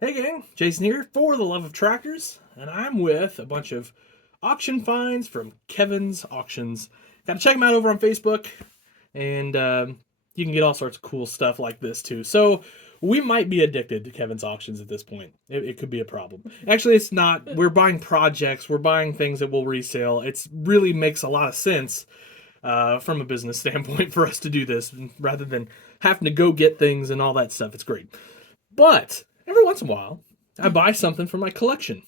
Hey gang, Jason here for the Love of Tractors, and I'm with a bunch of auction finds from Kevin's Auctions. Gotta check them out over on Facebook, and you can get all sorts of cool stuff like this too. So we might be addicted to Kevin's Auctions at this point. It could be a problem. Actually, it's not. We're buying projects, we're buying things that will resale. It really makes a lot of sense from a business standpoint for us to do this rather than having to go get things and all that stuff. It's great. But every once in a while, I buy something for my collection.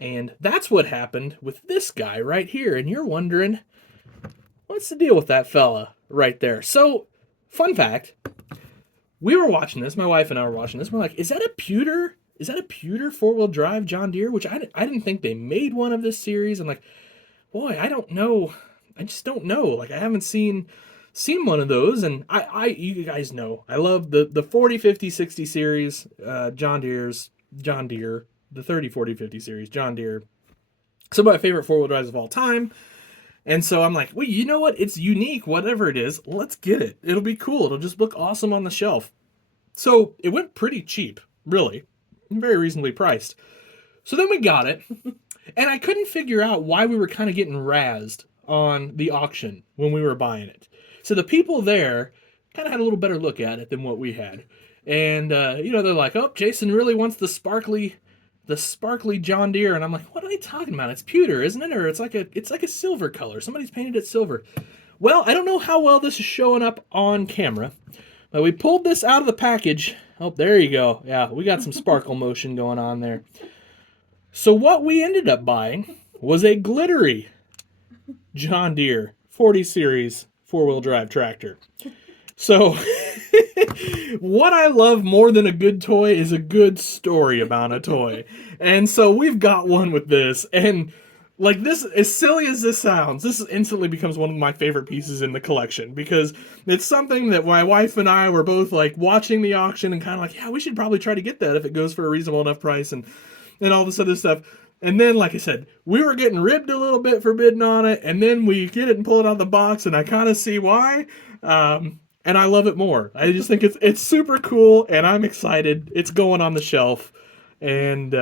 And that's what happened with this guy right here. And you're wondering, what's the deal with that fella right there? So, fun fact, we were watching this, my wife and I were watching this. We're like, is that a pewter? Is that a pewter four-wheel drive John Deere? Which I didn't think they made one of this series. I'm like, boy, I don't know. I just don't know. Like, I haven't seen one of those, and I you guys know I love the 40 50 60 series, John Deere, the 30 40 50 series, John Deere, some of my favorite four-wheel drives of all time. And so I'm like, well, you know what, it's unique, whatever it is, let's get it. It'll be cool, it'll just look awesome on the shelf. So it went pretty cheap, really, very reasonably priced. So then we got it, and I couldn't figure out why we were kind of getting razzed on the auction when we were buying it. So the people there kind of had a little better look at it than what we had. And they're like, "Oh, Jason really wants the sparkly John Deere." And I'm like, "What are they talking about? It's pewter, isn't it? Or it's like a silver color. Somebody's painted it silver." Well, I don't know how well this is showing up on camera, but we pulled this out of the package. Oh, there you go. Yeah, we got some sparkle motion going on there. So what we ended up buying was a glittery John Deere 40 series four-wheel drive tractor. So what I love more than a good toy is a good story about a toy. And so we've got one with this, and like, this, as silly as this sounds, this instantly becomes one of my favorite pieces in the collection, because it's something that my wife and I were both like watching the auction and kind of like, yeah, we should probably try to get that if it goes for a reasonable enough price, and all this other stuff. And then, like I said, we were getting ribbed a little bit for bidding on it, and then we get it and pull it out of the box, and I kind of see why, and I love it more. I just think it's super cool, and I'm excited. It's going on the shelf, and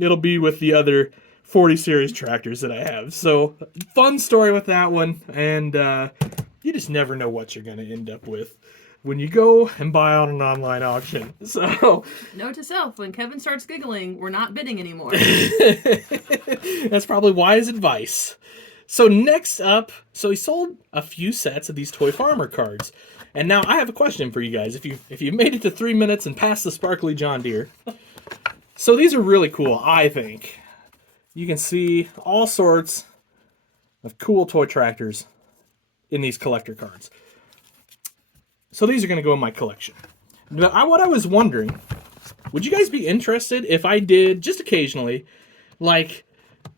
it'll be with the other 40 series tractors that I have. So, fun story with that one, and you just never know what you're going to end up with when you go and buy on an online auction. So, note to self: when Kevin starts giggling, we're not bidding anymore. That's probably wise advice. So next up, so he sold a few sets of these Toy Farmer cards. And now I have a question for you guys. If you made it to 3 minutes and passed the sparkly John Deere. So these are really cool, I think. You can see all sorts of cool toy tractors in these collector cards. So these are going to go in my collection. But what I was wondering, would you guys be interested if I did, just occasionally, like,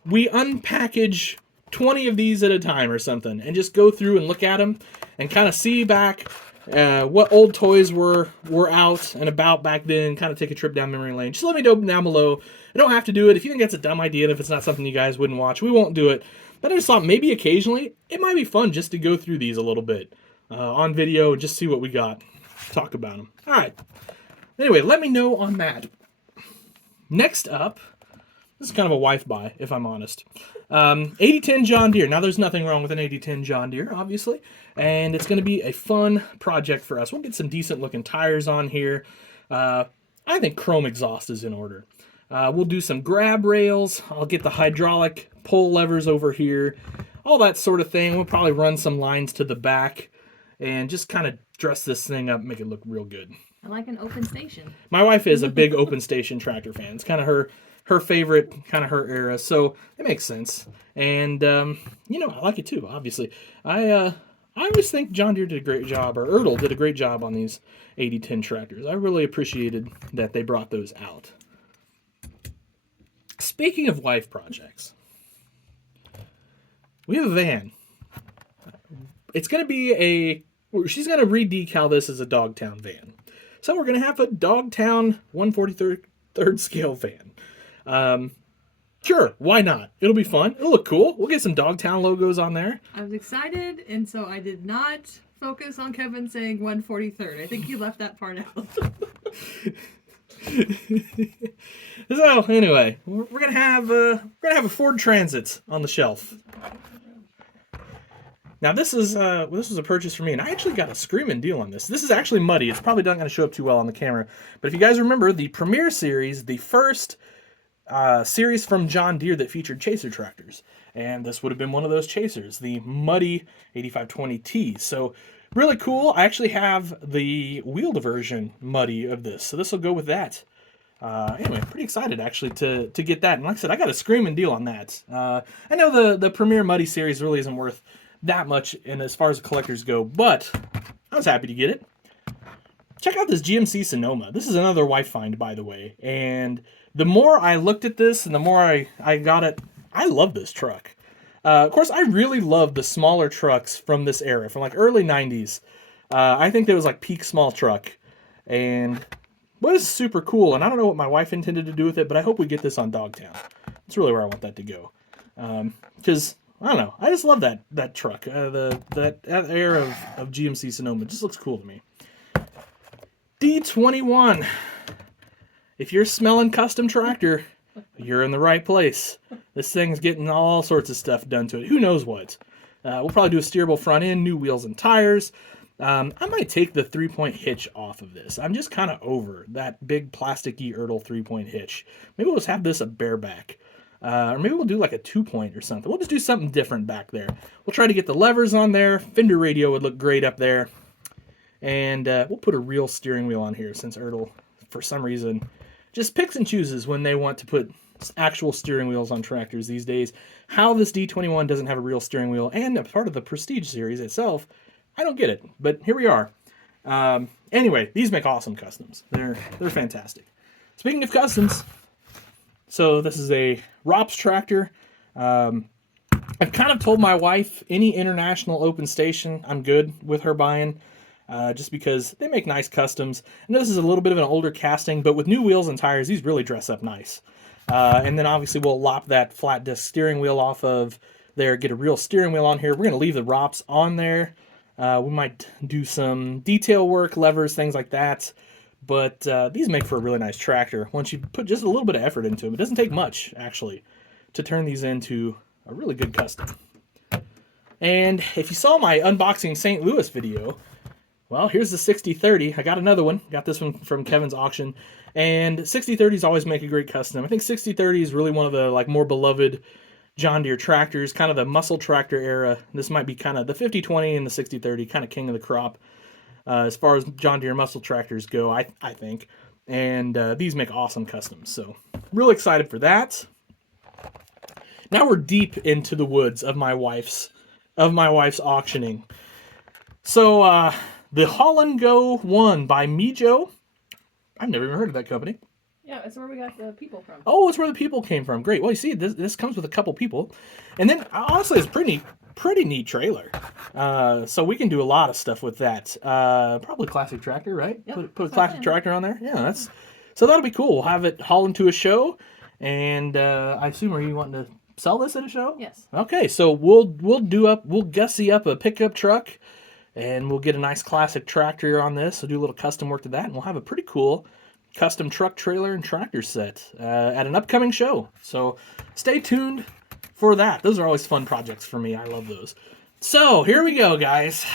we unpackage 20 of these at a time or something, and just go through and look at them and kind of see back what old toys were out and about back then, kind of take a trip down memory lane. Just let me know down below. I don't have to do it. If you think that's a dumb idea and if it's not something you guys wouldn't watch, we won't do it. But I just thought maybe occasionally it might be fun just to go through these a little bit on video and just see what we got. Talk about them. All right. Anyway, let me know on that. Next up, this is kind of a wife buy, if I'm honest. 8010 John Deere. Now, there's nothing wrong with an 8010 John Deere, obviously. And it's going to be a fun project for us. We'll get some decent-looking tires on here. I think chrome exhaust is in order. We'll do some grab rails. I'll get the hydraulic pull levers over here. All that sort of thing. We'll probably run some lines to the back and just kind of dress this thing up, make it look real good. I like an open station. My wife is a big open station tractor fan. It's kind of her favorite, kind of her era, so it makes sense. And I like it too, obviously. I always think John Deere did a great job, or Ertl did a great job on these 8010 tractors. I really appreciated that they brought those out. Speaking of wife projects, we have a van. It's going to be she's going to re-decal this as a Dogtown van. So we're going to have a Dogtown 1/43rd scale van. Sure, why not? It'll be fun. It'll look cool. We'll get some Dogtown logos on there. I was excited, and so I did not focus on Kevin saying 1/43rd. I think you left that part out. So anyway, we're gonna have a Ford Transit on the shelf. Now this was a purchase for me, and I actually got a screaming deal on this. This is actually muddy. It's probably not going to show up too well on the camera, but if you guys remember the Premier series, the first series from John Deere that featured chaser tractors, and this would have been one of those chasers, the muddy 8520T. So really cool. I actually have the wheeled version muddy of this, so this will go with that. Anyway, pretty excited actually to get that. And like I said, I got a screaming deal on that. I know the Premier Muddy series really isn't worth that much in as far as the collectors go, but I was happy to get it. Check out this GMC Sonoma. This is another wife find, by the way. And the more I looked at this and the more I got it, I love this truck. Of course, I really love the smaller trucks from this era, from like early 90s. I think there was like peak small truck. And well, this is super cool, and I don't know what my wife intended to do with it, but I hope we get this on Dogtown. That's really where I want that to go. Because, I don't know, I just love that truck. That era of GMC Sonoma. It just looks cool to me. D21. If you're smelling custom tractor, you're in the right place. This thing's getting all sorts of stuff done to it. Who knows what? We'll probably do a steerable front end, new wheels and tires. I might take the 3-point hitch off of this. I'm just kind of over that big plasticky Ertl 3-point hitch. Maybe we'll just have this a bareback. Or maybe we'll do like a 2-point or something. We'll just do something different back there. We'll try to get the levers on there. Fender radio would look great up there. And we'll put a real steering wheel on here since Ertl, for some reason, just picks and chooses when they want to put actual steering wheels on tractors these days. How this D21 doesn't have a real steering wheel and a part of the Prestige series itself, I don't get it, but here we are. Anyway, these make awesome customs. They're fantastic. Speaking of customs, so this is a ROPS tractor. I've kind of told my wife any international open station I'm good with her buying, just because they make nice customs. I know this is a little bit of an older casting, but with new wheels and tires, these really dress up nice. And then obviously we'll lop that flat disc steering wheel off of there, get a real steering wheel on here. We're going to leave the ROPS on there. We might do some detail work, levers, things like that. But these make for a really nice tractor once you put just a little bit of effort into them. It doesn't take much, actually, to turn these into a really good custom. And if you saw my unboxing St. Louis video, well, here's the 6030. I got another one. Got this one from Kevin's auction. And 6030s always make a great custom. I think 6030 is really one of the more beloved John Deere tractors, kind of the muscle tractor era. This might be kind of the 5020 and the 6030, kind of king of the crop as far as John Deere muscle tractors go, I think. And these make awesome customs. So really excited for that. Now we're deep into the woods of my wife's auctioning. So the Holland Go 1 by Mijo. I've never even heard of that company. Yeah, it's where we got the people from. Oh, it's where the people came from. Great. Well, you see, this comes with a couple people. And then, honestly, it's pretty neat trailer. So we can do a lot of stuff with that. Probably classic tractor, right? Yep, Put a classic tractor on there. Yeah, so that'll be cool. We'll have it haul into a show. And I assume, are you wanting to sell this at a show? Yes. Okay, so we'll gussy up a pickup truck. And we'll get a nice classic tractor on this. We'll do a little custom work to that. And we'll have a pretty cool custom truck, trailer, and tractor set at an upcoming show. So stay tuned for that. Those are always fun projects for me. I love those. So here we go, guys.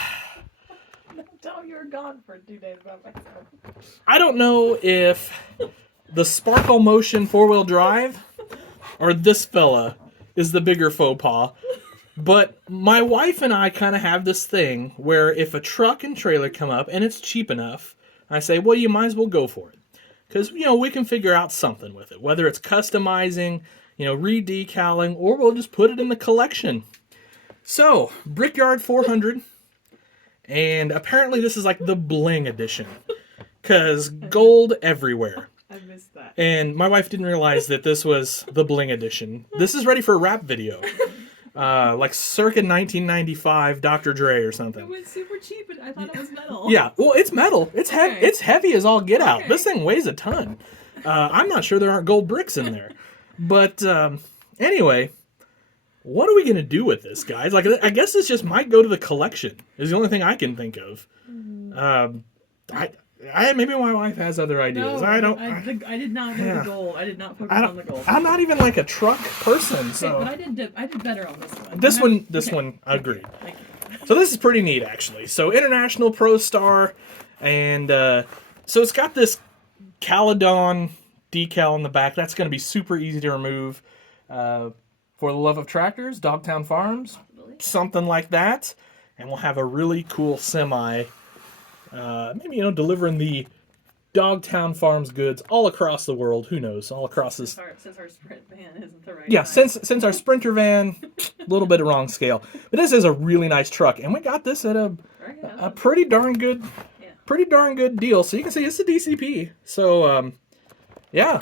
Tell me you were gone for 2 days by myself. I don't know if the Sparkle Motion 4-wheel drive or this fella is the bigger faux pas. But my wife and I kind of have this thing where if a truck and trailer come up and it's cheap enough, I say, well, you might as well go for it. Because, we can figure out something with it. Whether it's customizing, re-decaling, or we'll just put it in the collection. So, Brickyard 400. And apparently this is like the bling edition. Because gold everywhere. I missed that. And my wife didn't realize that this was the bling edition. This is ready for a rap video. Like circa 1995 Dr. Dre or something. It was super cheap, and I thought it was metal. Yeah, well, it's metal. It's heavy. Okay. It's heavy as all get out. Okay. This thing weighs a ton. I'm not sure there aren't gold bricks in there. But anyway, what are we gonna do with this, guys? Like, I guess this just might go to the collection. Is the only thing I can think of. Maybe my wife has other ideas. No, I don't. I did not know yeah. the goal. I did not focus I on the goal. I'm not even like a truck person, so. Okay, but I did better on this one. This Okay. one, agreed. Thank you. So this is pretty neat, actually. So International Pro Star, and so it's got this Caledon decal on the back. That's going to be super easy to remove. For the Love of Tractors, Dogtown Farms, something like that. And we'll have a really cool semi, maybe, delivering the Dogtown Farms goods all across the world. Who knows? All across this. Since our sprint van isn't the right. Yeah, size. since our Sprinter van, a little bit of wrong scale. But this is a really nice truck, and we got this at a pretty darn good deal. So you can see it's a DCP. So yeah.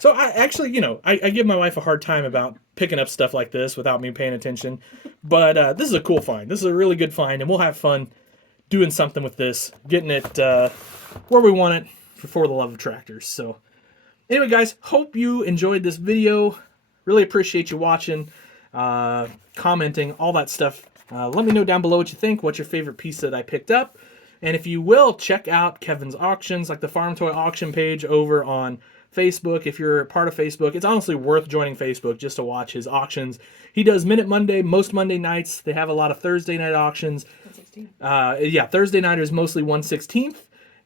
So I actually, I give my wife a hard time about picking up stuff like this without me paying attention. But this is a cool find. This is a really good find, and we'll have fun doing something with this, getting it where we want it for the Love of Tractors. So anyway, guys, hope you enjoyed this video. Really appreciate you watching, commenting, all that stuff. Let me know down below what you think. What's your favorite piece that I picked up? And if you will, check out Kevin's auctions, like the Farm Toy auction page over on Facebook. If you're part of Facebook, it's honestly worth joining Facebook just to watch his auctions. He does Minute Monday, most Monday nights. They have a lot of Thursday night auctions. Yeah, Thursday night is mostly 1/16th.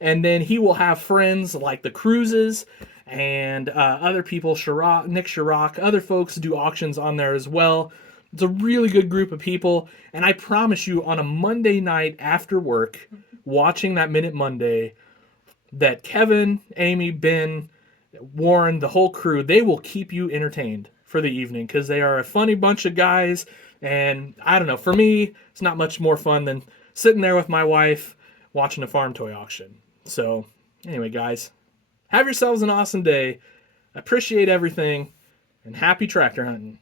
And then he will have friends like the Cruises and other people, Nick Chirac, other folks do auctions on there as well. It's a really good group of people. And I promise you, on a Monday night after work, watching that Minute Monday, that Kevin, Amy, Ben, Warren, the whole crew, they will keep you entertained for the evening because they are a funny bunch of guys. And I don't know, for me, it's not much more fun than sitting there with my wife watching a farm toy auction. So anyway, guys, have yourselves an awesome day. Appreciate everything, and happy tractor hunting.